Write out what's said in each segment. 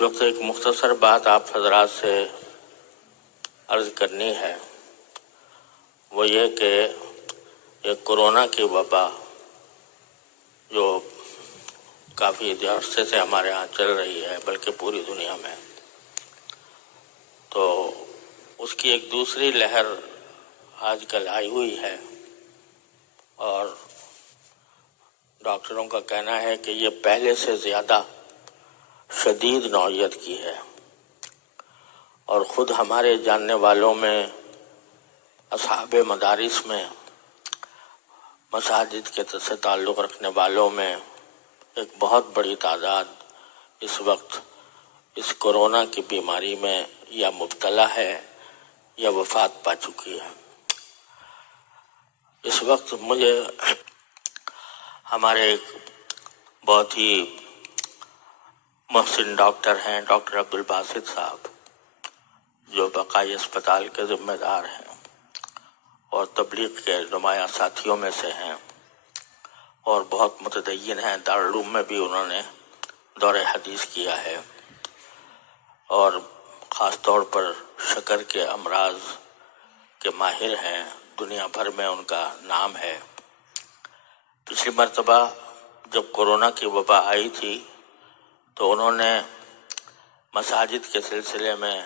اس وقت ایک مختصر بات آپ حضرات سے عرض کرنی ہے، وہ یہ کہ یہ کورونا کی وبا جو کافی عرصے سے ہمارے ہاں چل رہی ہے، بلکہ پوری دنیا میں، تو اس کی ایک دوسری لہر آج کل آئی ہوئی ہے، اور ڈاکٹروں کا کہنا ہے کہ یہ پہلے سے زیادہ شدید نوعیت کی ہے، اور خود ہمارے جاننے والوں میں، اصحاب مدارس میں، مساجد کے سے تعلق رکھنے والوں میں ایک بہت بڑی تعداد اس وقت اس کورونا کی بیماری میں یا مبتلا ہے یا وفات پا چکی ہے۔ اس وقت مجھے ہمارے ایک بہت ہی محسن ڈاکٹر ہیں، ڈاکٹر عبدالباسط صاحب، جو بقائی اسپتال کے ذمہ دار ہیں اور تبلیغ کے نمایاں ساتھیوں میں سے ہیں، اور بہت متدین ہیں، دارالعلوم میں بھی انہوں نے دور حدیث کیا ہے، اور خاص طور پر شکر کے امراض کے ماہر ہیں، دنیا بھر میں ان کا نام ہے۔ پچھلی مرتبہ جب کورونا کی وبا آئی تھی تو انہوں نے مساجد کے سلسلے میں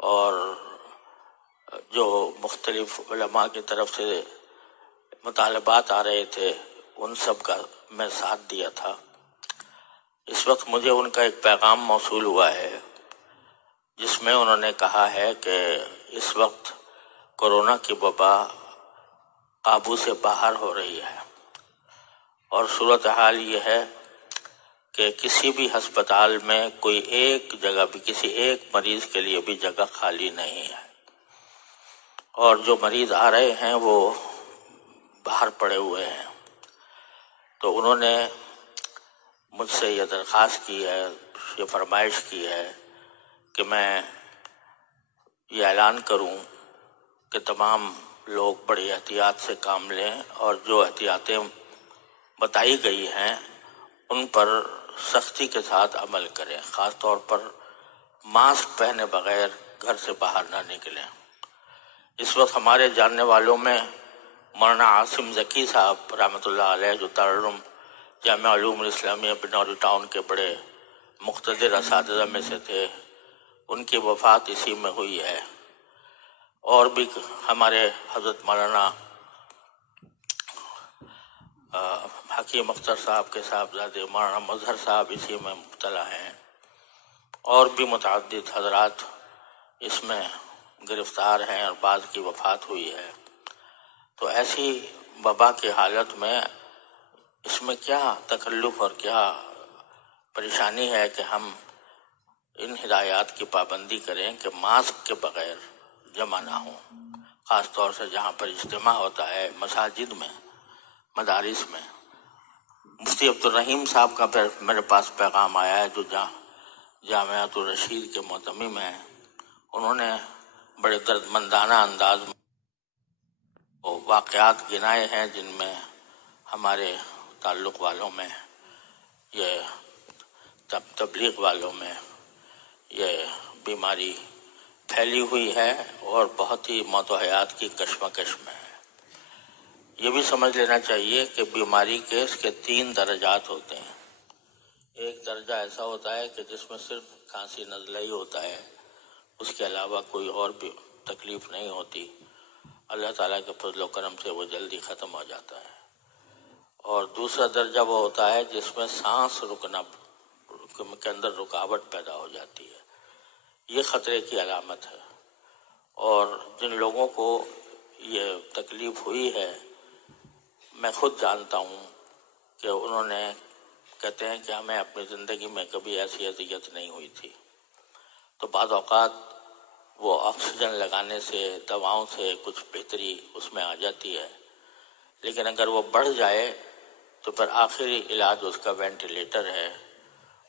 اور جو مختلف علماء کی طرف سے مطالبات آ رہے تھے ان سب کا میں ساتھ دیا تھا۔ اس وقت مجھے ان کا ایک پیغام موصول ہوا ہے جس میں انہوں نے کہا ہے کہ اس وقت کورونا کی وبا قابو سے باہر ہو رہی ہے، اور صورتحال یہ ہے کہ کسی بھی ہسپتال میں کوئی ایک جگہ بھی، کسی ایک مریض کے لیے بھی جگہ خالی نہیں ہے، اور جو مریض آ رہے ہیں وہ باہر پڑے ہوئے ہیں۔ تو انہوں نے مجھ سے یہ درخواست کی ہے، یہ فرمائش کی ہے کہ میں یہ اعلان کروں کہ تمام لوگ بڑی احتیاط سے کام لیں، اور جو احتیاطیں بتائی گئی ہیں ان پر سختی کے ساتھ عمل کریں، خاص طور پر ماسک پہنے بغیر گھر سے باہر نہ نکلیں۔ اس وقت ہمارے جاننے والوں میں مولانا عاصم ذکی صاحب رحمۃ اللہ علیہ، جو دارالعلوم جامعہ علوم الاسلامیہ بنوری ٹاؤن کے بڑے مقتدر اساتذہ میں سے تھے، ان کی وفات اسی میں ہوئی ہے، اور بھی ہمارے حضرت مولانا حکیم اختر صاحب کے صاحبزادے مولانا مظہر صاحب اسی میں مبتلا ہیں، اور بھی متعدد حضرات اس میں گرفتار ہیں، اور بعض کی وفات ہوئی ہے۔ تو ایسی وبا کی حالت میں اس میں کیا تکلف اور کیا پریشانی ہے کہ ہم ان ہدایات کی پابندی کریں کہ ماسک کے بغیر جمع نہ ہوں، خاص طور سے جہاں پر اجتماع ہوتا ہے، مساجد میں، مدارس میں۔ مفتی عبدالرحیم صاحب کا پھر میرے پاس پیغام آیا ہے، جو جامعۃ الرشید کے معتمم ہیں۔ انہوں نے بڑے دردمندانہ انداز میں واقعات گنائے ہیں جن میں ہمارے تعلق والوں میں، یہ تبلیغ والوں میں یہ بیماری پھیلی ہوئی ہے، اور بہت ہی موت و حیات کی کشمکش میں ہے۔ یہ بھی سمجھ لینا چاہیے کہ بیماری کے اس کے 3 درجات ہوتے ہیں۔ ایک درجہ ایسا ہوتا ہے کہ جس میں صرف کھانسی نزلہ ہی ہوتا ہے، اس کے علاوہ کوئی اور بھی تکلیف نہیں ہوتی، اللہ تعالیٰ کے فضل و کرم سے وہ جلدی ختم ہو جاتا ہے۔ اور دوسرا درجہ وہ ہوتا ہے جس میں سانس رکنا کے اندر رکاوٹ پیدا ہو جاتی ہے، یہ خطرے کی علامت ہے۔ اور جن لوگوں کو یہ تکلیف ہوئی ہے، میں خود جانتا ہوں کہ انہوں نے کہتے ہیں کہ ہمیں اپنی زندگی میں کبھی ایسی اذیت نہیں ہوئی تھی۔ تو بعض اوقات وہ آکسیجن لگانے سے، دواؤں سے کچھ بہتری اس میں آ جاتی ہے، لیکن اگر وہ بڑھ جائے تو پھر آخری علاج اس کا وینٹیلیٹر ہے،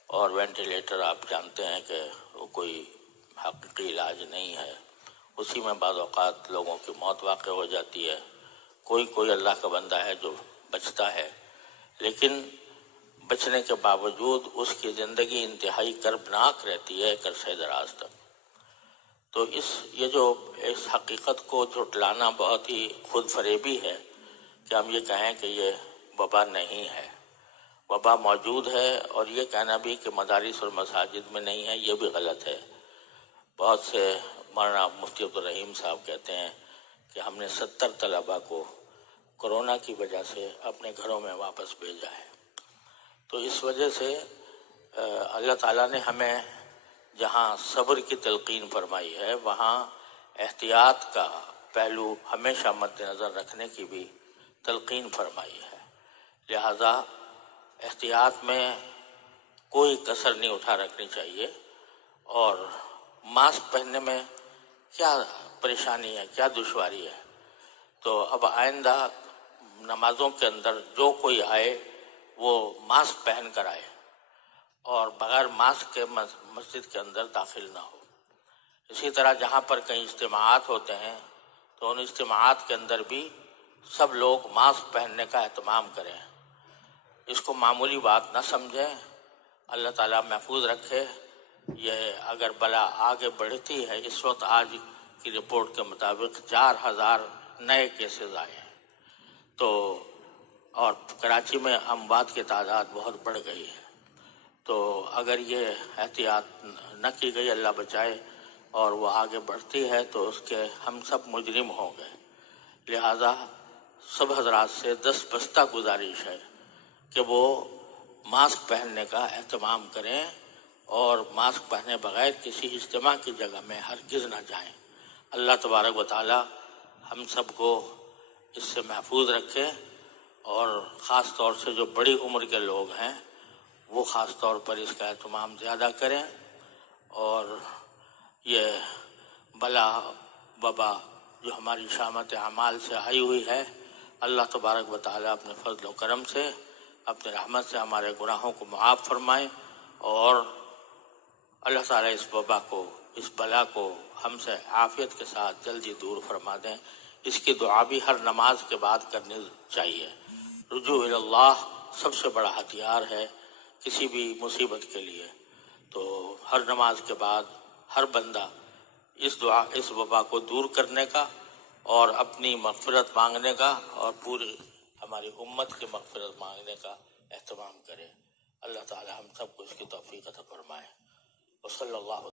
اور وینٹیلیٹر آپ جانتے ہیں کہ وہ کوئی حقیقی علاج نہیں ہے، اسی میں بعض اوقات لوگوں کی موت واقع ہو جاتی ہے۔ کوئی اللہ کا بندہ ہے جو بچتا ہے، لیکن بچنے کے باوجود اس کی زندگی انتہائی کربناک رہتی ہے ایک عرصے دراز تک۔ تو یہ جو اس حقیقت کو جھٹلانا بہت ہی خود فریبی ہے کہ ہم یہ کہیں کہ یہ وبا نہیں ہے۔ وبا موجود ہے، اور یہ کہنا بھی کہ مدارس اور مساجد میں نہیں ہے یہ بھی غلط ہے۔ بہت سے مولانا مفتی عبدالرحیم صاحب کہتے ہیں کہ ہم نے 70 طلباء کو کورونا کی وجہ سے اپنے گھروں میں واپس بھیجا ہے۔ تو اس وجہ سے اللہ تعالیٰ نے ہمیں جہاں صبر کی تلقین فرمائی ہے وہاں احتیاط کا پہلو ہمیشہ مد نظر رکھنے کی بھی تلقین فرمائی ہے۔ لہذا احتیاط میں کوئی کسر نہیں اٹھا رکھنی چاہیے۔ اور ماسک پہننے میں کیا پریشانی ہے، کیا دشواری ہے؟ تو اب آئندہ نمازوں کے اندر جو کوئی آئے وہ ماسک پہن کر آئے، اور بغیر ماسک کے مسجد کے اندر داخل نہ ہو۔ اسی طرح جہاں پر کئی اجتماعات ہوتے ہیں تو ان اجتماعات کے اندر بھی سب لوگ ماسک پہننے کا اہتمام کریں، اس کو معمولی بات نہ سمجھیں۔ اللہ تعالیٰ محفوظ رکھے۔ یہ اگر بلا آگے بڑھتی ہے، اس وقت آج کی رپورٹ کے مطابق 4000 نئے کیسز آئے ہیں، تو اور کراچی میں اموات کی تعداد بہت بڑھ گئی ہے۔ تو اگر یہ احتیاط نہ کی گئی، اللہ بچائے، اور وہ آگے بڑھتی ہے تو اس کے ہم سب مجرم ہوں گے۔ لہذا سب حضرات سے دستبستہ گزارش ہے کہ وہ ماسک پہننے کا اہتمام کریں، اور ماسک پہنے بغیر کسی اجتماع کی جگہ میں ہرگز نہ جائیں۔ اللہ تبارک و تعالی ہم سب کو اس سے محفوظ رکھے، اور خاص طور سے جو بڑی عمر کے لوگ ہیں وہ خاص طور پر اس کا اہتمام زیادہ کریں۔ اور یہ بلا وبا جو ہماری شامت اعمال سے آئی ہوئی ہے، اللہ تبارک و تعالی اپنے فضل و کرم سے، اپنے رحمت سے ہمارے گناہوں کو معاف فرمائے، اور اللہ تعالیٰ اس وبا کو، اس بلا کو ہم سے عافیت کے ساتھ جلدی دور فرما دیں۔ اس کی دعا بھی ہر نماز کے بعد کرنی چاہیے۔ رجوع الی اللہ سب سے بڑا ہتھیار ہے کسی بھی مصیبت کے لیے۔ تو ہر نماز کے بعد ہر بندہ اس دعا، اس وبا کو دور کرنے کا اور اپنی مغفرت مانگنے کا، اور پوری ہماری امت کی مغفرت مانگنے کا اہتمام کرے۔ اللہ تعالی ہم سب کو اس کی توفیق عطا فرمائے۔ وصلی اللہ